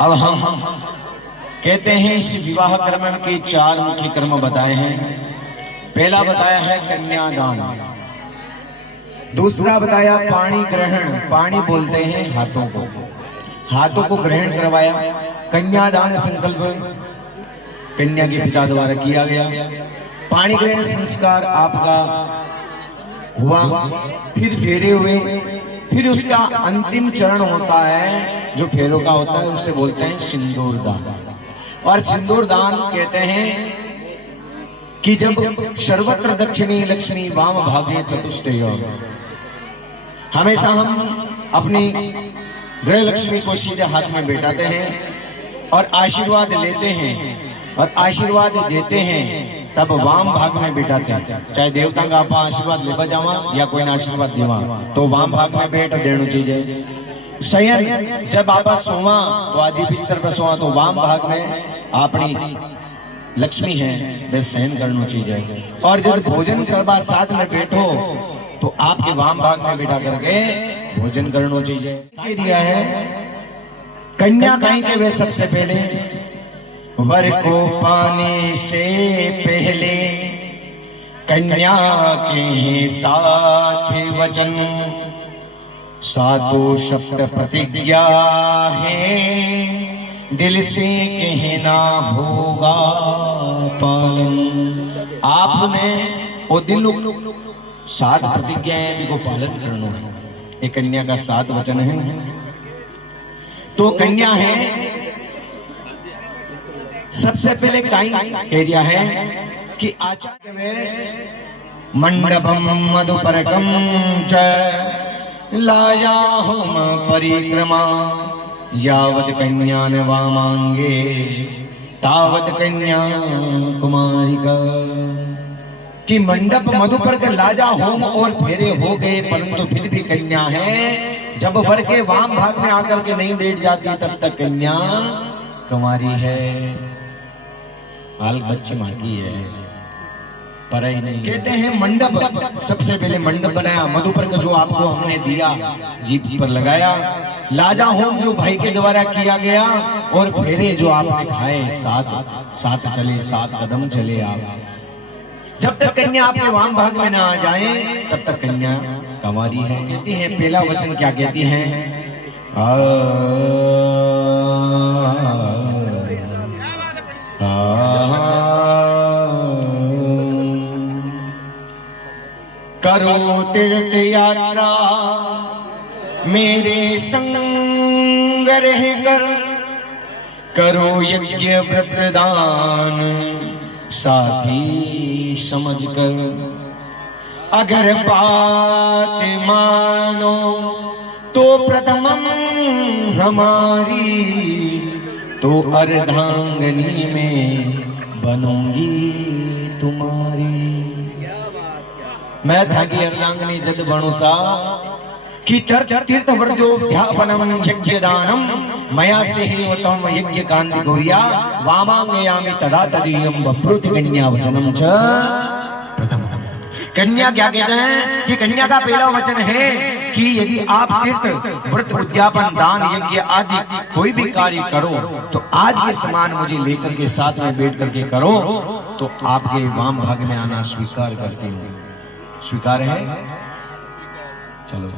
अब हम कहते हैं इस विवाह कर्म के 4 मुख्य कर्म बताए हैं। पहला बताया है कन्यादान, दूसरा बताया पाणी ग्रहण, पाणी बोलते हैं हाथों को ग्रहण करवाया। कन्यादान संकल्प कन्या के पिता द्वारा किया गया। पाणी ग्रहण संस्कार आपका हुआ, फिर फेरे हुए, फिर उसका अंतिम चरण होता है जो फेरों का होता है, उससे बोलते हैं सिंदूर दान। और सिंदूर दान कहते हैं कि जब सर्वत्र दक्षिणी लक्ष्मी वाम भागे चतुष्टय, हमेशा हम अपनी गृह लक्ष्मी को सीधे हाथ में बैठाते हैं और आशीर्वाद लेते हैं और आशीर्वाद देते हैं, तब वाम भाग में बैठाते हैं। चाहे देवता का आप आशीर्वाद लेवा जावा या कोई ना आशीर्वाद देवा, तो वाम भाग में बैठ देना चाहिए। शयन जब आप सोवा तो आज बिस्तर पर सोवा तो वाम भाग में अपनी लक्ष्मी है वे शयन करना चाहिए। और जब भोजन करवा साथ में बैठो तो आपके वाम भाग में बैठा करके भोजन करना चाहिए। दिया है कन्या कहीं के वे सबसे पहले वर को पाने से पहले कन्या के साथ वचन, सातों शब्द प्रतिज्ञा है, दिल से कहना होगा पालन। आपने वो दिल 7 प्रतिज्ञाएं को पालन करना है। एक कन्या का 7 वचन है। तो कन्या है सबसे पहले कह दिया है कि आचार्य में मंडपम मधुपरकम च लायाहुम परिक्रमा, यावत कन्या न वामांगे तावत कन्या कुमारिका। कि मंडप मधुपर के लाजा होम और फेरे हो गए, परंतु फिर भी कन्या है। जब वर के वाम भाग में आकर के नहीं बैठ जाती तब तक कन्या कुमारी है, हाल बच्ची मांगी है, पर ही नहीं। कहते हैं मंडप, सबसे पहले मंडप बनाया मधुपर का जो आपको हमने दिया, जीभ पर लगाया। लाजा होम जो भाई के द्वारा किया गया, और फेरे जो आपने खाए, 7 चले, 7 कदम चले आप। जब तक कन्या आपके वाम भाग में ना आ जाए तब तक कन्या कुंवारी है। कहती है पहला वचन क्या कहती है? करो तीर्थ यात्रा मेरे संग रह कर, करो यज्ञ व्रत दान साथी समझकर। अगर बात मानो तो प्रथमम हमारी, तो अर्धांगनी में बनूंगी तुम्हारी। मैं था कि अर्धांगनी जद बनू सा कि तीर्थ वर्जोध्यापनम यज्ञ दानम मया से हेवतम यज्ञ कांति गौरिया वामांगयामि तदा तदीयम बभ्रुति कन्या वचनम च प्रथम। कन्या क्या कहते हैं कि कन्या का पहला वचन है कि यदि आप तीर्थ व्रत उद्यापन दान यज्ञ आदि कोई भी कार्य करो तो आज के समान मुझे लेकर के साथ में बैठ करके करो, तो आपके वाम भाग में आना स्वीकार करती हूँ। स्वीकार है? चलो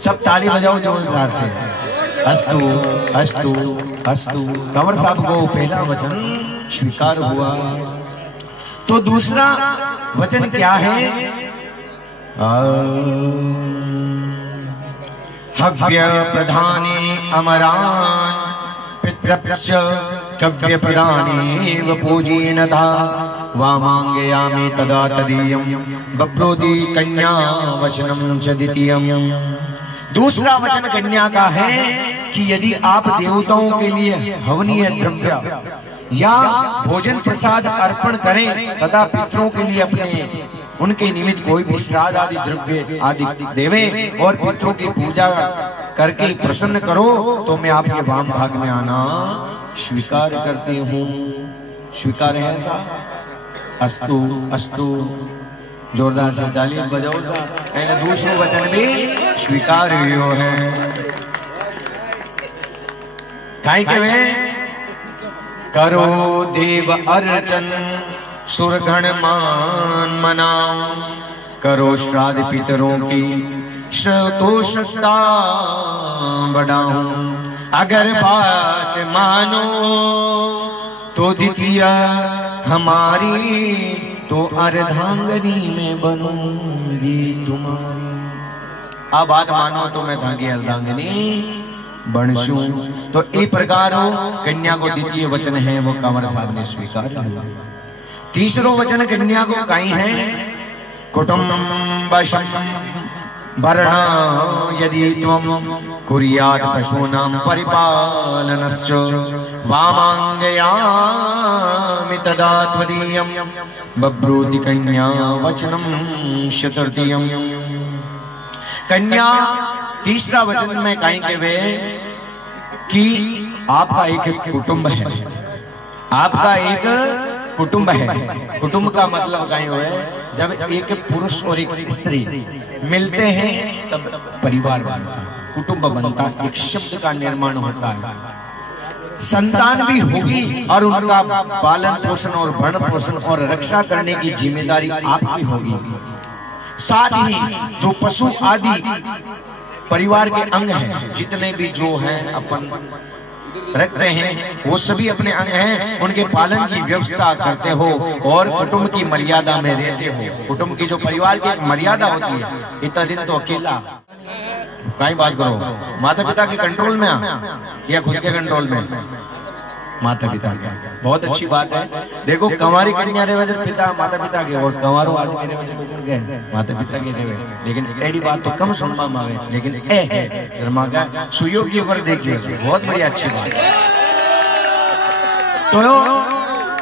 सब ताली बजाओ जोरदार से। अस्तु अस्तु अस्तु। कंवर साहब को पहला वचन स्वीकार हुआ। तो दूसरा वचन क्या है? हव्य प्रधानी अमरान पितृभ्य कव्य प्रधानेव पूजयेनता वामांगयामि तदा तदीयं बभ्रोति कन्या वचनम च द्वितीयम्। दूसरा वचन कन्या का है कि यदि आप देवताओं के लिए हवनीय द्रव्य या भोजन प्रसाद अर्पण करें तथा पितरों के लिए अपने उनके निमित्त कोई भी श्राद्ध आदि द्रव्य आदि देवे और पितरों की पूजा करके प्रसन्न करो, तो मैं आपके वाम भाग में आना स्वीकार करती हूँ। स्वीकार है ऐसा? अस्तु अस्तु। जोरदार से ताली बजाओ सा। एंड दूसरा वचन भी स्वीकार है। काई के वे करो देव अर्चन सुरगण मान मनाओ, करो श्राद्ध पितरों की श्रोतोषता बढ़ाओ। अगर बात मानो तो द्वितीय हमारी, तो अर्धांगनी में बनूंगी तुम्हारी। अब बात मानो तो मैं थाकी अर्धांगनी बनशू। तो एक प्रकार कन्या को द्वितीय वचन है वो कंवर साहब ने स्वीकार किया। तीसरो वचन कन्या को काई है कुटुंब वर्ण यदि त्वं कुर्यात् पशूनां परिपालनश्च वामांगयामि तदा त्वदीयं बभ्रूति कन्या वचनं चतुर्थीयम्। कन्या तीसरा वचन में कहेंगे वे कि आपका एक कुटुंब है, आपका एक कुटुंब है। कुटुंब का मतलब कहीं हुआ है जब एक पुरुष और एक स्त्री मिलते हैं तब परिवार बनता है, कुटुंब बनता है, एक शब्द का निर्माण होता है। संतान भी होगी और उनका पालन पोषण और भरण पोषण और रक्षा करने की जिम्मेदारी आपकी होगी। साथ ही जो पशु आदि परिवार के अंग हैं, जितने भी जो हैं अपन रखते हैं वो सभी अपने अंग हैं, उनके पालन की व्यवस्था करते हो और कुटुंब की मर्यादा में रहते हो। कुटुंब की जो परिवार की मर्यादा होती है, इतना दिन तो अकेला कहीं बात करो, माता पिता के कंट्रोल में या खुद के कंट्रोल में? माता पिता के। बहुत अच्छी बात है। देखो कंवारी कन्या रे वजह पिता माता पिता के और कंवारो आज मेरे वजह गुजर गए माता पिता के देवे। लेकिन एडी बात तो कम सुनवा में आवे, लेकिन ए है धर्मा का सुयोग्य वर देखिए, बहुत बड़ी अच्छी बात है। तो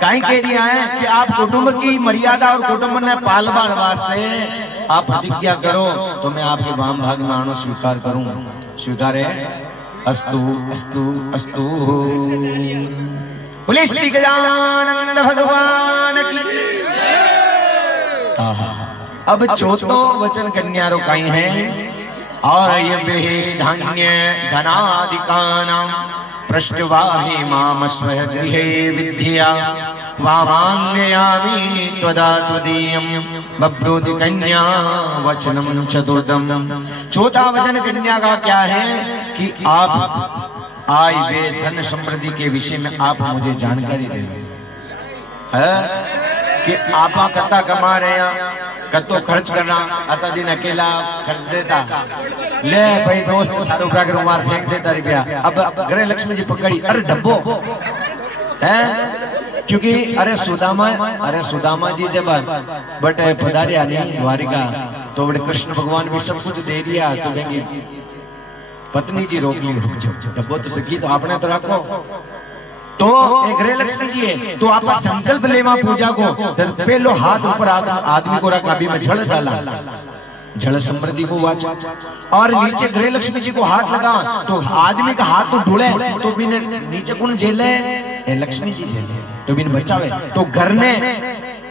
काई कह दिया है कि आप कुटुंब की मर्यादा और कुटुंब ने पालबार वास्ते आप प्रतिज्ञा करो तो मैं आपके वाम भाग में आना स्वीकार करूंगा। स्वीकार है? अस्तु अस्तु अस्तु। बोले श्री गजानन भगवान की। अब चौथो वचन कन्या रोकाई है आय धान्य धनादिकानां पृष्ठवाहि माम स्वः गृहे विद्या वामांगयामि त्वदा त्वदीयं बभ्रूति कन्या वचनम चतुर्थम। चौथा वचन कन्या का क्या है कि आप आय वे धन समृद्धि के विषय में आप मुझे जानकारी दें कि आपा कत्ता कमा रहे हैं, कत्तो खर्च करना, अता दिन अकेला खर्च देता, ले भाई दोस्त सारो उठा के रुमाल फेंक देता रुपया। अब गृह लक्ष्मी जी पकड़ी, अरे डब्बो है, क्योंकि अरे सुदामा जी जब बट पधारिया नहीं द्वारिका तो बड़े कृष्ण भगवान भी सब कुछ दे दिया, तो कहेंगे पत्नी जी रोक ली, रुक जाओ, डब्बो तो सकी तो आपने तो रखो। तो गृह लक्ष्मी जी है तो आप संकल्प लेवा पूजा को, पहलो हाथ ऊपर आदमी को रखा, अभी में झड़ डाला, झड़ समृद्धि को वाचा, और नीचे गृह लक्ष्मी जी को हाथ लगा तो आदमी का हाथ तो ढूंढे तो भी नीचे कौन झेले? लक्ष्मी जी झेले तो भी बचावे। तो घर ने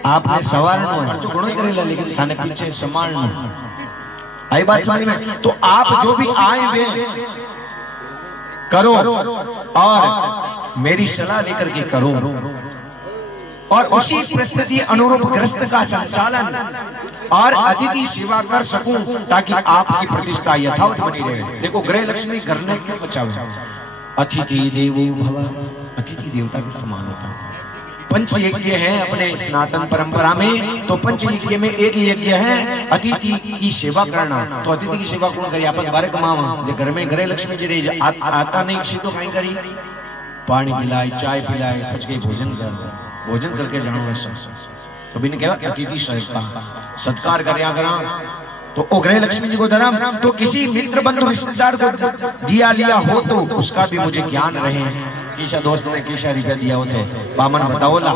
आपने सवारनो है, खर्चो घणो करेला लेकिन थाने पीछे संभालनो। आई बात समझ में? तो आप जो भी आए वे करो और मेरी सलाह लेकर के करो और उसी परिस्थिति अनुरूप ग्रस्त का संचालन और अतिथि सेवा कर सकूं ताकि आपकी प्रतिष्ठा यथावत बनी रहे। देखो गृह लक्ष्मी घर ने क्यों बचाओ? अतिथि देवो भव, अतिथि देवता के समान होता है। पंच यज्ञ है अपने सनातन परंपरा में, तो पंच यज्ञ में एक यज्ञ है अतिथि की सेवा करना। तो अतिथि की सेवा कौन करी? आप बारे कमावा जो घर में गृह लक्ष्मी जी रही आता नहीं सी तो कहीं करी, पानी पिलाए, चाय पिलाए, कच के भोजन करके जानो ऐसा। तो बिन कहा अतिथि सत्कार करया करा। तो गृह लक्ष्मी जी को धर्म तो किसी मित्र बंधु रिश्तेदार को दिया लिया हो तो उसका भी मुझे ज्ञान रहे। कीशा दोस्त ने कीशा रुपया दिया होते बामन बताओला,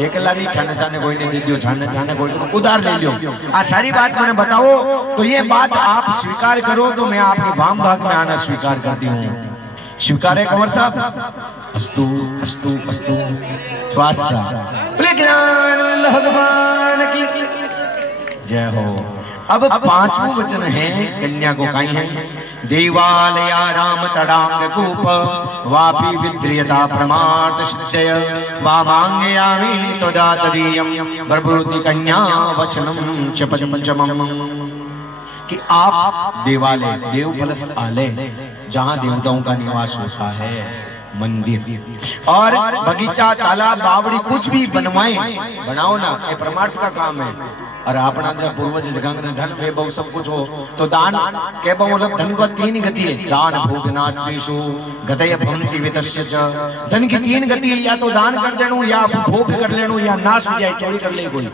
एकला नहीं छाने छाने कोई नहीं दे दियो, छाने छाने कोई नहीं उधार ले लियो। आ सारी बात मैंने बताओ तो ये बात आप स्वीकार करो तो मैं आपके वाम भाग में आना स्वीकार करती हूँ। स्वीकार है कंवर साहब? अस्तु अस्तु अस्तु। स्वास्थ्य भगवान की। जय हो। अब पांचवं वचन है कन्या को कहीं है, देवालया राम तड़ांग कूप वापी विद्रियता प्रमाद सिद्धय वामांगयामि तदा तदीयम प्रभृति कन्या वचनम च पंचमम। कि आप देवालय, देव प्लस आलय, जहां देवताओं का निवास होता है, मंदिर और बगीचा तालाब बावड़ी कुछ भी बनवाएं, बनाओ ना, ये परमार्थ का काम है। और अपना जब पूर्वज जगंग ने धन वैभव सब कुछ हो तो दान के मतलब धन को तीन गति है, दान भोग नास्त्रीषु गतय भवन्ति वितस्य च। धन की तीन गति है, या तो दान कर देनो, या भोग कर लेनो, या नाश हो जाए चोरी कर ले कोई,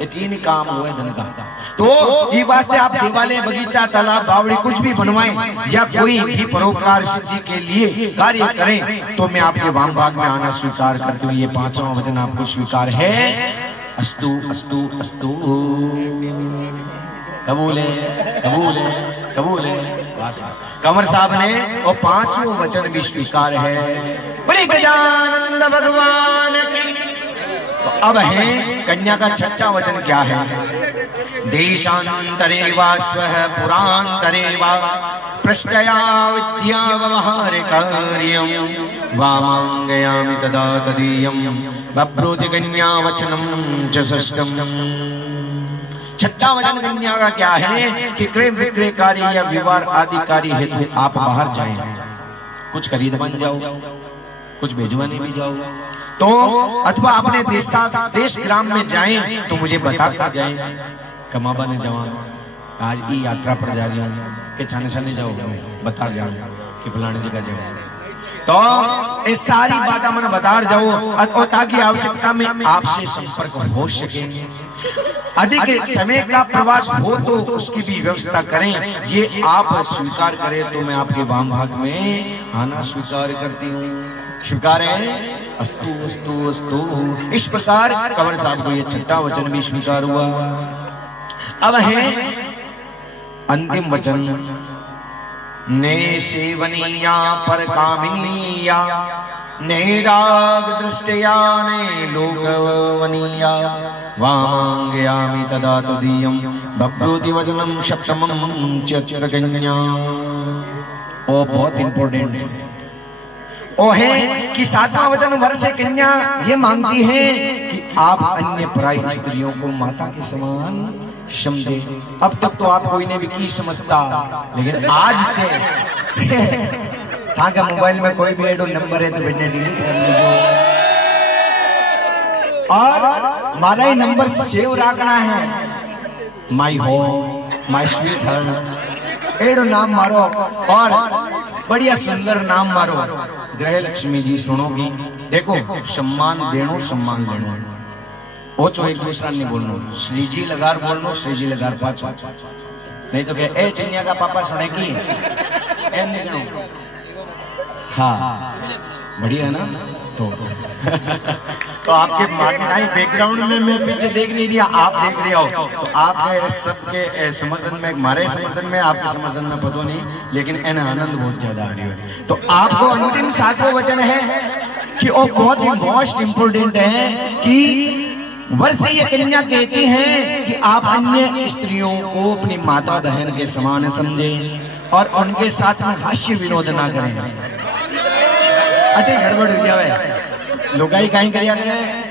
ये तीन ही काम हुए धन का। तो ये वास्ते आप देवालय बगीचा तालाब बावड़ी कुछ भी बनवाएं या कोई भी परोपकार सिद्धि के लिए कार्य करें तो मैं आपके वाम भाग में आना स्वीकार करती हूँ। ये पांचवा वचन आपको स्वीकार है। अस्तु अस्तु अस्तु, कबूल है कबूल है कबूल है। कंवर साहब ने वो पांचों वचन भी स्वीकार है। बड़े गजानंद भगवान की। तो अब है कन्या का छठा वचन क्या है, देशांतरे वा स्वः पुरांतरे वा प्रश्चया विद्या व्यवहार कार्यम वामांगयामि तदा तदीयम बभ्रूति कन्या वचनम च षष्ठम। छठा वचन कन्या का क्या है कि क्रय विक्रय कार्य या विवाह आदि कार्य हेतु आप बाहर जाएं, कुछ खरीद बन जाओ, कुछ भेजवाने भी जाओ, तो अथवा अपने देश ग्राम में जाएं तो मुझे बताता जाएं। कमाबा ने जवान आज ई यात्रा पर जा रही हूँ कि छाने छाने जाओ, बता जाओ कि फलाने जगह जाओ, तो ये सारी बातें मैंने बता जाओ और ताकि आवश्यकता में आपसे संपर्क हो सके। अधिक समय का प्रवास हो तो उसकी भी व्यवस्था करें। ये आप स्वीकार करें तो मैं आपके वाम भाग में आना स्वीकार करती हूँ। स्वीकार है। अस्तु अस्तु अस्तु। इस प्रकार कंवर साहब को ये छठा वचन भी स्वीकार हुआ। अब है अंतिम वचन, ने सेवनीया पर कामिनीया ने राग दृष्टया ने लोकवनीया वांगयामि तदा तुदीयम बभ्रूति वचनम सप्तमम चक्रकन्या। ओ बहुत इंपॉर्टेंट है। वो है कि सातवां वचन वर से कन्या ये मांगती है कि आप अन्य पराई स्त्रियों को माता के समान समझे। अब तक तो आप कोई ने भी की समझता, लेकिन आज से का मोबाइल में कोई भी एडो नंबर है तो बेटे डिलीट कर लीजिए और हमारा ही नंबर सेव रखना है। My home my sweet heart एडो नाम मारो और बढ़िया सुंदर नाम मारो। ग्रह लक्ष्मी जी सुनोगी, देखो सम्मान देनो सम्मान लेनो, वो चो एक दूसरा नहीं बोलनो, श्री जी लगार बोलनो श्री जी लगार पाचो, नहीं तो क्या ए चिन्या का पापा सुनेगी ए निकलो। हाँ बढ़िया है ना। तो आपके माताएं बैकग्राउंड में मैं पीछे देख नहीं दिया, आप देख रहे हो तो आपके सबके समर्थन में, हमारे समर्थन में, आपके समर्थन में पता नहीं, लेकिन इन आनंद बहुत ज्यादा आ रही है। तो आपको अंतिम सातवां वचन है कि वो बहुत ही मोस्ट इंपोर्टेंट है कि वर्ष ये कन्या कहती हैं कि आप अन्य स्त्रियों को अपनी माता बहन के समान समझें और उनके साथ में हास्य विनोद ना करें। अटे गड़बड़ हो जाए लोगाई कहीं करिया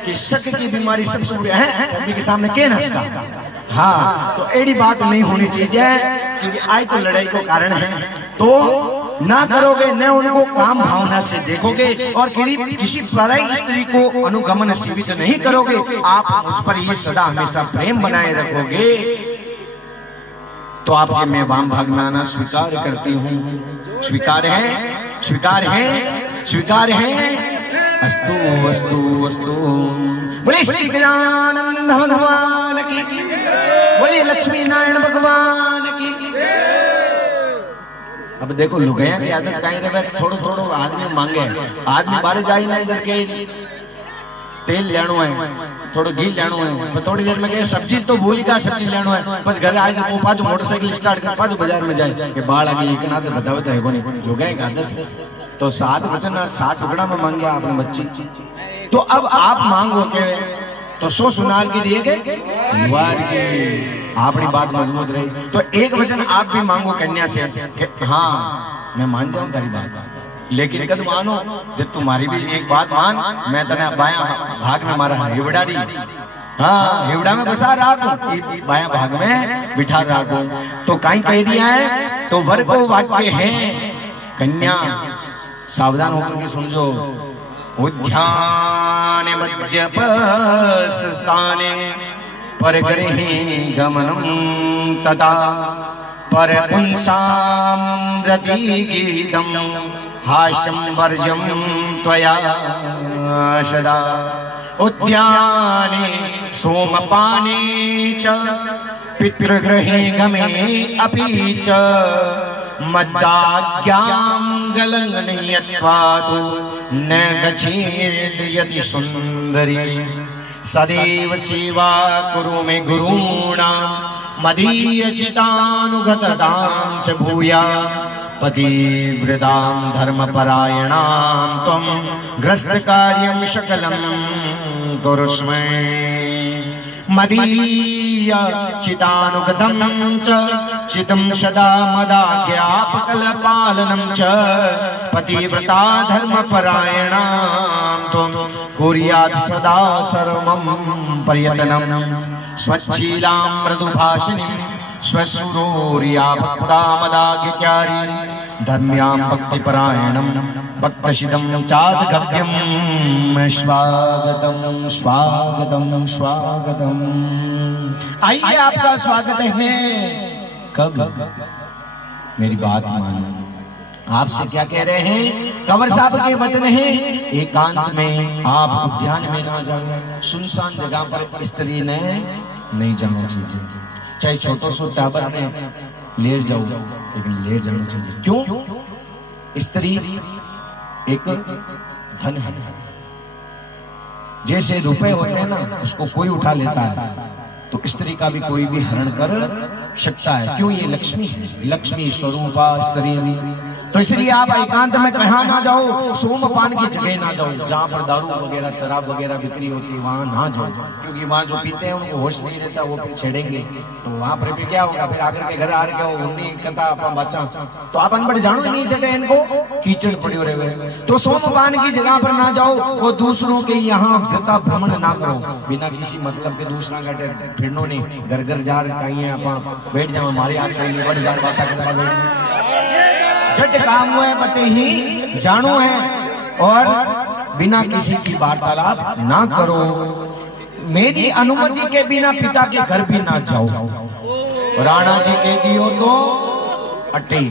कि शक की बीमारी सब सूर्य है कभी के सामने के नसता। हाँ तो एड़ी बात नहीं होनी चाहिए क्योंकि आज तो लड़ाई को कारण है। तो ना करोगे, न उनको काम भावना से देखोगे और किसी पराई स्त्री को अनुगमन सीमित नहीं करोगे, आप मुझ पर ये सदा हमेशा प्रेम बनाए रखोगे, तो आपके मैं वाम भाग में आना स्वीकार करती हूँ। स्वीकार है स्वीकार है स्वीकार है। अस्तु अस्तु अस्तु। बोले श्री गजानंद भगवान की, बोले लक्ष्मी नारायण भगवान की। अब देखो लुगाया की आदत कहीं रहे, थोड़ो थोड़ो आदमी मांगे, आदमी बारे जाए ना इधर के तेल लेनो है, थोड़ा घी लेनो है, पर थोड़ी देर में कहे सब्जी तो भूल गया सब्जी लेनो है, बस घर आए तो पाँच मोटरसाइकिल स्टार्ट कर पाँच बाजार में जाए कि बाढ़ आ गई एक ना तो बताओ तो है को नहीं लुगाया की आदत। तो 7 वचन 7 टुकड़ा में मांगे आपने बच्ची, तो अब आप मांगोगे तो 100 सुनार के दिए गए आपकी बात मजबूत रही। तो एक वचन आप भी मांगो कन्या से कि हाँ मैं मान जाऊं तारी बात, लेकिन कद मानो जब तुम्हारी भी एक बात मान, मैं तने बाया भाग में मारा हिवड़ा दी, हाँ हिवड़ा में बसा रहा बाया भाग में बिठा रहा। तो कहीं कह दिया है, तो वर को वाक्य है कन्या सावधान होकर के समझो। उद्यान मध्यपस्थाने परगृहे गमनम तदा परपुंसां रतिगीतम हास्यं वर्जं त्वया सदा। उद्याने सोमपाने च पितृगृहे गमे अपि च मद्दाज्ञां गलङ्घयत्वात् न गच्छेत् यदि सुन्दरी। सदैव सेवा कुरु मे गुरूणां मदीयचितानुगततां च भूया। पतिव्रतां धर्मपरायणां त्वं ग्रस्तकार्यं सकलं कुरुष्व। मदीय चितानुगतं च चितं सदा मदाज्ञापकलपालनं च पतिव्रता धर्मपरायणां त्वं कुर्यात् सदा सर्वं प्रयत्नं। स्वच्छीलां मृदुभाषिणीं स्वशुरोर्या भक्तामदाज्ञारी धर्म्यां भक्तिपरायणं भक्तशिदं चाद्गव्यं। स्वागतम स्वागतम स्वागतम। आइए आपका स्वागत है। कब? मेरी बात मानो। आपसे क्या कह रहे हैं? कंवर साहब के वचन हैं, एकांत में आप उद्यान में ना जाओ, सुनसान जगह पर स्त्री ने नहीं जाना चाहिए। चाहे छोटो सो टाबर में लेट जाओ, लेकिन लेट जाना चाहिए। क्यों? स्त्री एक धन है। जैसे रुपए होते हैं ना, उसको कोई उठा लेता है, तो स्त्री का भी कोई भी हरण कर सकता है। क्यों? ये लक्ष्मी है, लक्ष्मी स्वरूपा स्त्री। तो इसलिए आप एकांत में कहाँ ना जाओ, सोमपान की जगह ना जाओ, जहाँ पर दारू वगैरह शराब वगैरह बिक्री होती है वहाँ ना जाओ, क्योंकि वहाँ जो पीते हैं उनको होश नहीं रहता, वो फिर छेड़ेंगे। तो वहाँ पर भी क्या होगा, फिर आकर के घर आ गया उन्हीं कथा अपना बच्चा, तो आप अनपढ़ जानो नहीं जगह इनको कीचड़ पड़ी हो रहे। तो सोमपान की जगह पर ना जाओ, वो दूसरों के यहाँ व्यथा भ्रमण ना करो, बिना किसी मतलब के दूसरा का फिरनो नहीं। घर घर जा रही है, आप बैठ जाओ, हमारे यहाँ से बढ़ जा बात करता बैठ झट काम हुए पते ही जानो है, और बिना किसी की वार्तालाप ना करो। मेरी अनुमति के बिना पिता के घर भी ना जाओ। राणा जी कह दियो तो अटे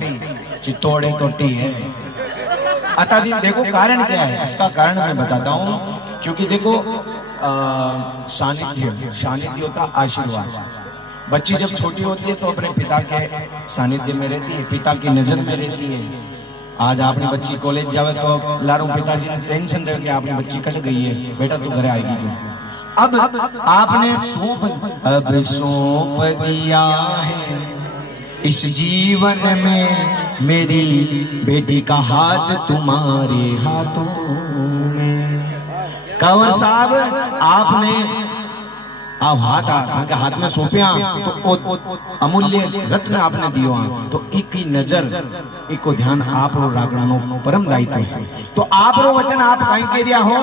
चित्तौड़े तो टी है। अतः देखो कारण क्या है, इसका कारण मैं बताता हूँ। क्योंकि देखो सानिध्य होता आशीर्वाद। बच्ची जब छोटी होती है तो अपने पिता के सानिध्य में रहती है, पिता की नजर में रहती है। आज आपने बच्ची कॉलेज जावे तो लारो पिताजी ने टेंशन रहे कि आपकी बच्ची कट गई है, बेटा तू घर आएगी क्यों? अब आपने सौंप दिया है इस जीवन में मेरी बेटी का हाथ तुम्हारे हाथों में। कंवर साहब आपने हाथ में सौंपिया तो अमूल्य रत्न आपने दियो, तो एक ही नजर एक को ध्यान आप रो रागणो परम दायित्व है। तो आप रो वचन आप कहीं कह दिया हो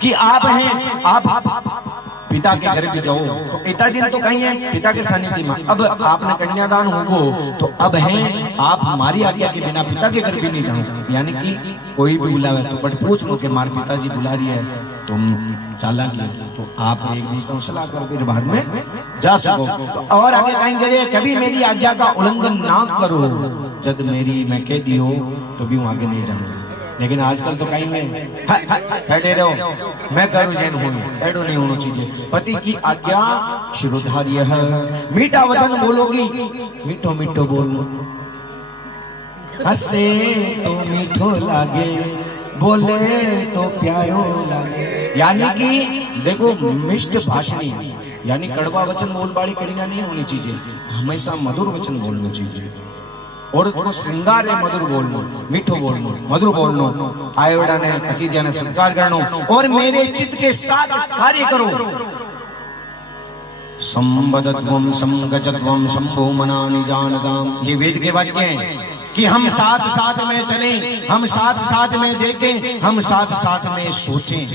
कि आप हैं, आप पिता के घर भी जाओ, तो इतना दिन तो कहीं है पिता के सानिध्य में। अब आपने कन्यादान होगो तो अब है आप हमारी आज्ञा के बिना पिता के घर भी नहीं जाओ। यानी कि कोई भी बुलावे तो बट पूछ लो कि हमारे पिताजी बुला रही है, तुम चालाक है, तो आप एक दिन सलाह कर फिर बाद में जा सको। तो और आगे कहीं करिए कभी मेरी आज्ञा का उल्लंघन ना करो, जब मेरी मैं कह दियो तो भी वहां आगे नहीं जाऊंगा। लेकिन आजकल तो कहीं में रहो मैं करूँ जैन हूँ, एडो नहीं होना चाहिए। पति की आज्ञा शिरोधार्य है। मीठा वचन बोलोगी, मीठो मीठो बोलो, हंसे तो मीठो लागे, बोले तो प्यारो लागे। यानी कि देखो मिष्ट भाषणी यानी कड़वा वचन बोलबाड़ी कड़ीना नहीं होनी चाहिए, हमेशा मधुर वचन बोलना चाहिए। और थोड़ा श्रृंगार है, मधुर बोलनो, मीठो बोलनो, मधुर बोलनो, आयोड़ा ने अतिथिया ने सत्कार करनो और मेरे चित्त के साथ कार्य करो। संवदत्वम संगजत्वम शंभो मनानि जानताम। ये वेद के वाक्य हैं कि हम साथ साथ में चलें, हम साथ साथ में देखें, हम साथ साथ में सोचें।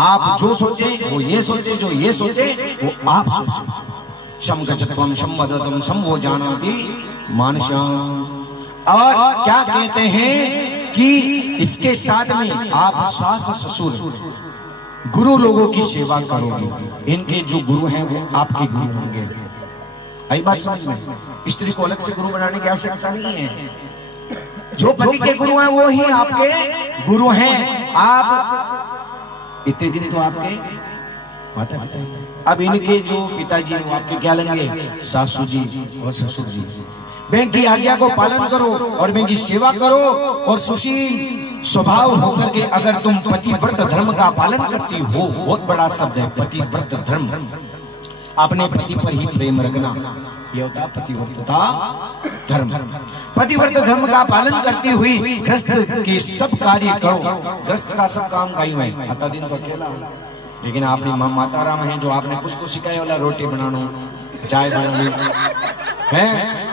आप जो सोचे वो ये सोचे, जो ये सोचे वो आप सोचे। संगजत्वम संवदत्वम शंभो जानाति मानसं। और क्या कहते हैं कि इसके साथ में आप सास ससुर गुरु लोगों की सेवा करोगे। इनके जो गुरु हैं वो आपके गुरु होंगे। आई बात समझ में? स्त्री को अलग से गुरु बनाने की आवश्यकता नहीं है। जो पति के गुरु हैं वो ही आपके गुरु हैं। आप इतने दिन तो आपके माता पिता, अब इनके जो पिताजी वो आपके क्या लेंगे? सासू जी और ससुर जी। बैंक की आज्ञा को पालन करो और बैंक की सेवा करो और सुशील स्वभाव होकर के अगर तुम पतिव्रत धर्म का पालन करती हो, बहुत बड़ा शब्द है पतिव्रत धर्म, अपने पति पर ही प्रेम रखना, यह होता पतिव्रतता धर्म। पतिव्रत धर्म का पालन करती हुई गृहस्थ के सब कार्य करो। गृहस्थ का सब काम का ही मैं आता दिन तो अकेला, लेकिन आपने माता राम है जो आपने कुछ तो सिखाया वाला, रोटी बनाना, चाय बनानी है।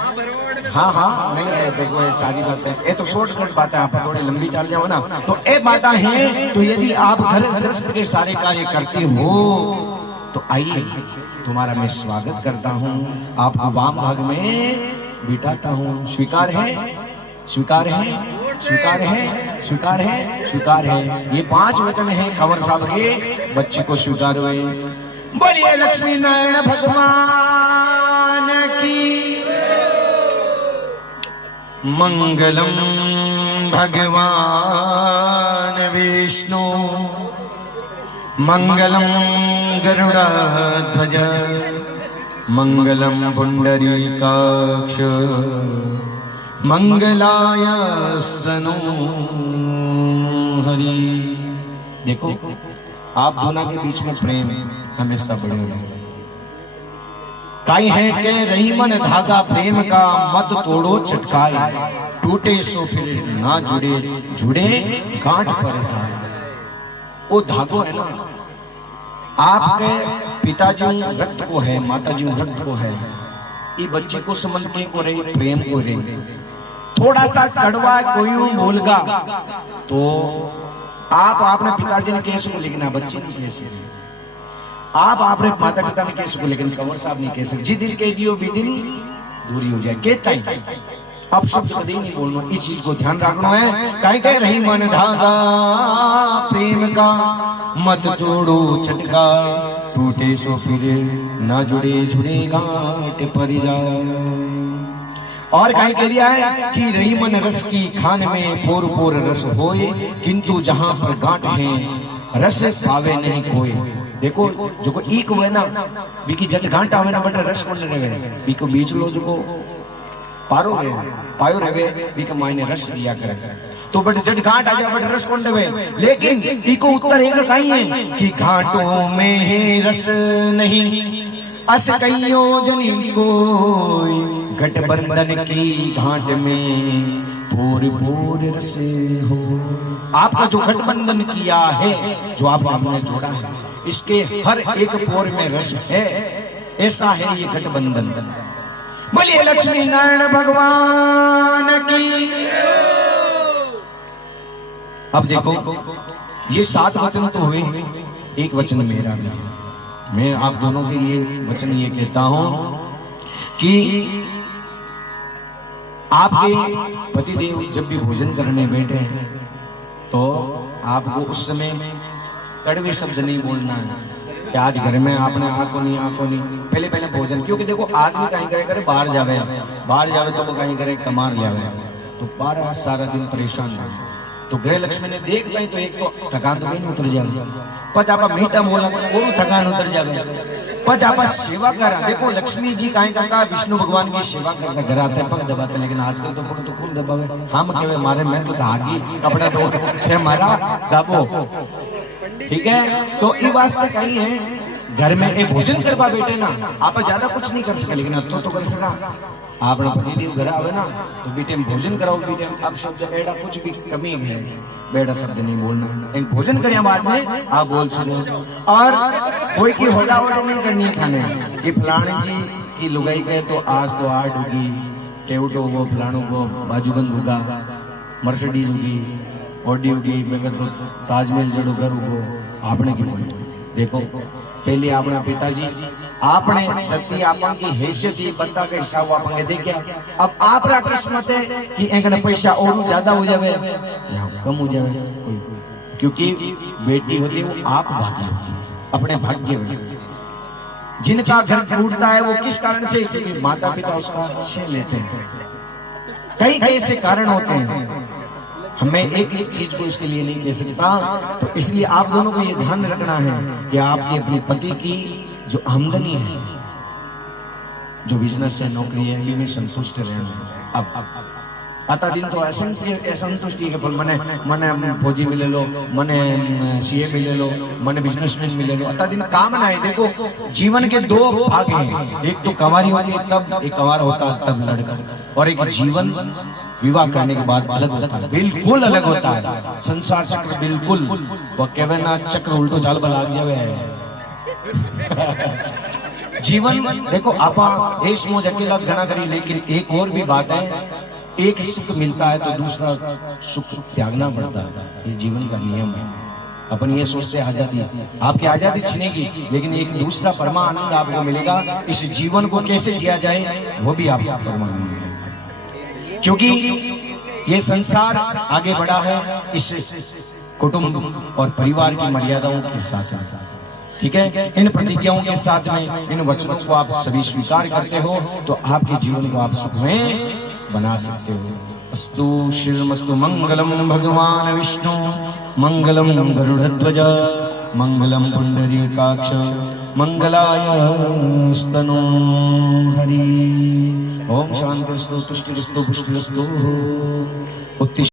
हाँ हाँ नहीं देखो ये सारी बातें, ये तो शॉर्टकट बातें, आप थोड़ी लंबी चल जाओ ना तो ये बातें हैं। तो यदि आप घर गृहस्थ के सारे कार्य करते हो तो आइए तुम्हारा मैं स्वागत करता हूँ, आपको वाम भाग में बिठाता हूँ। स्वीकार है, स्वीकार है, स्वीकार है, स्वीकार है, स्वीकार है। ये 5 वचन हैं कंवर साहब के, बच्चे को स्वीकार हुए। बोलिए लक्ष्मी नारायण भगवान की। मंगलम भगवान विष्णु मंगलम गरुड़ध्वज मंगलम पुंडरीकाक्ष मंगलाय स्तनो हरि। देखो आप दोनों के बीच में प्रेम हमेशा बने रहे। काई है के रहीमन धागा प्रेम का मत तोड़ो चटकाए, टूटे सो फिर ना जुड़े, जुड़े गांठ पर जाए। वो धागो है ना, आपके पिताजी रक्त को है, माताजी रक्त को है, ये बच्चे को समझ के को रही प्रेम को रही। थोड़ा सा कड़वा कोई बोलगा तो आप अपने पिताजी ने कैसे को लिखना, बच्चे ने कैसे, आप अपने माता पिता ने कैसे को, लेकिन कंवर साहब नहीं कह सकते। जी दिन कह दियो भी दिन दूरी हो जाए, कहता ही अब सब कभी नहीं बोलना, इस चीज को ध्यान रखना है। कहीं कह रही मन धागा प्रेम का मत तोड़ो चटका, टूटे सो फिर न जुड़े, जुड़े गांठ पर जाए। और कहीं कह दिया है कि रही मन रस की खान में पोर पोर रस होए, किंतु जहां पर गांठ है रस पावे नहीं कोई। देखो जो को एक हुए ना बीकी जट गांठ आवे ना, बट रस को नहीं रहे, बीको बीच लो जो को पारो है पायो रहे बीके मायने रस दिया करे, तो बट जट गांठ आ जाए बट रस कौन देवे। लेकिन इको उत्तर एक कहीं है कि घाटों में है रस नहीं, अस कईयो जनी कोई, गठबंधन की घाट में पूर पूर रस हो। आपका जो गठबंधन किया है, जो आपने जोड़ा है, इसके हर एक पोर में रस है, ऐसा है ये गठबंधन। बोलिए लक्ष्मी नारायण भगवान की। अब देखो ये 7 वचन तो हुए, एक वचन मेरा भी है। मैं आप दोनों के लिए वचन ये कहता हूं कि आपके पतिदेव जब भी भोजन करने बैठे हैं तो आपको उस समय कड़वे शब्द नहीं बोलना है कि आज घर में आपने आको नहीं, पहले पहले भोजन। क्योंकि देखो आदमी कहीं करे बाहर जावे तो वो कहीं करे कमार जावे, तो बारह सारा दिन परेशान है। तो गृह लक्ष्मी ने देख पाई तो एक तो थकान तो नहीं उतर जाए, पच आप मीठा बोला तो वो थकान उतर जाए, पच आप सेवा करा। देखो लक्ष्मी जी कहीं का विष्णु भगवान की सेवा करके घर आते हैं, पग दबाते, लेकिन आजकल तो पग तो कौन दबावे, हम कहे मारे मैं तो धागी कपड़ा धो हमारा दबो, ठीक है। तो ये वास्ते कहीं है घर में एक भोजन करवा बैठे ना, आप ज्यादा कुछ नहीं कर सके, लेकिन अब तो कर सका। आपने पतिदेव घर आवे ना तो बीते भोजन कराओ, बीते अब शब्द बेड़ा कुछ भी कमी है, बेड़ा शब्द नहीं बोलना, एक भोजन करें बाद में आप बोल सको। और कोई की होला वोला नहीं करनी है खाने कि फलाने जी की लुगाई गए तो आज तो आठ होगी, टेवटो होगो, फलाणों को बाजूबंद होगा, मर्सिडीज होगी, ऑडी होगी, मैं तो ताजमहल जड़ो घर होगो। आपने की बोल देखो, पहले अपना पिताजी आपने जति आपन की हैसियत ये बता के हिसाब आपने देखे। अब आप रा किस्मत है कि एक पैसा और ज्यादा हो जावे या कम हो जावे, क्योंकि बेटी होती है वो आप भाग्य होती है, अपने भाग्य में। जिनका घर टूटता है वो किस कारण से, क्योंकि माता पिता उसका छीन लेते हैं। कई ऐसे कारण होते हैं, हमें एक एक चीज को इसके लिए नहीं कह सकता। तो इसलिए आप दोनों को ये ध्यान रखना है कि आपकी अपने पति की जो आमदनी है, जो बिजनेस है, नौकरी है, इनमें संतुष्ट रहना। अब आता दिन तो असंतुष्टि है, पर मने फौजी मिले लो, मने सीए मिले लो, मने बिजनेसमैन मिले लो, आता दिन काम ना है। देखो जीवन के दो भाग हैं, एक तो कंवारी होती है तब, एक कंवार होता है तब लड़का, और एक जीवन विवाह करने के बाद अलग होता है, बिल्कुल अलग होता है। संसार चक्र बिल्कुल वो कहवे ना, चक्र उल्टो चाल बला जावे। जीवन देखो आप देश मोज अकेला घना करी, लेकिन एक और भी बात है, एक सुख मिलता है तो दूसरा सुख त्यागना पड़ता है, ये जीवन का नियम है। अपन ये सोचते हैं आजादी, आपकी आजादी छिनेगी, लेकिन एक दूसरा परमानंद आपको मिलेगा। इस जीवन को कैसे जिया जाए वो भी आपको परमानंद मिलेगा, क्योंकि ये संसार आगे बढ़ा है इस कुटुंब और परिवार की मर्यादाओं के साथ। ठीक है, इन प्रतिज्ञाओं के साथ में इन वचनों को आप सभी स्वीकार करते हो तो आपके जीवन को आप सुख में बना सकते हो। अस्तु श्रीमस्तु मंगलम भगवान विष्णु, मंगलम गरुड़ध्वज, मंगलम पुंडरीकाक्ष, मंगलाय स्तनो हरि। ओम शांतिरस्तु तुष्टिरस्तु पुष्टिरस्तु।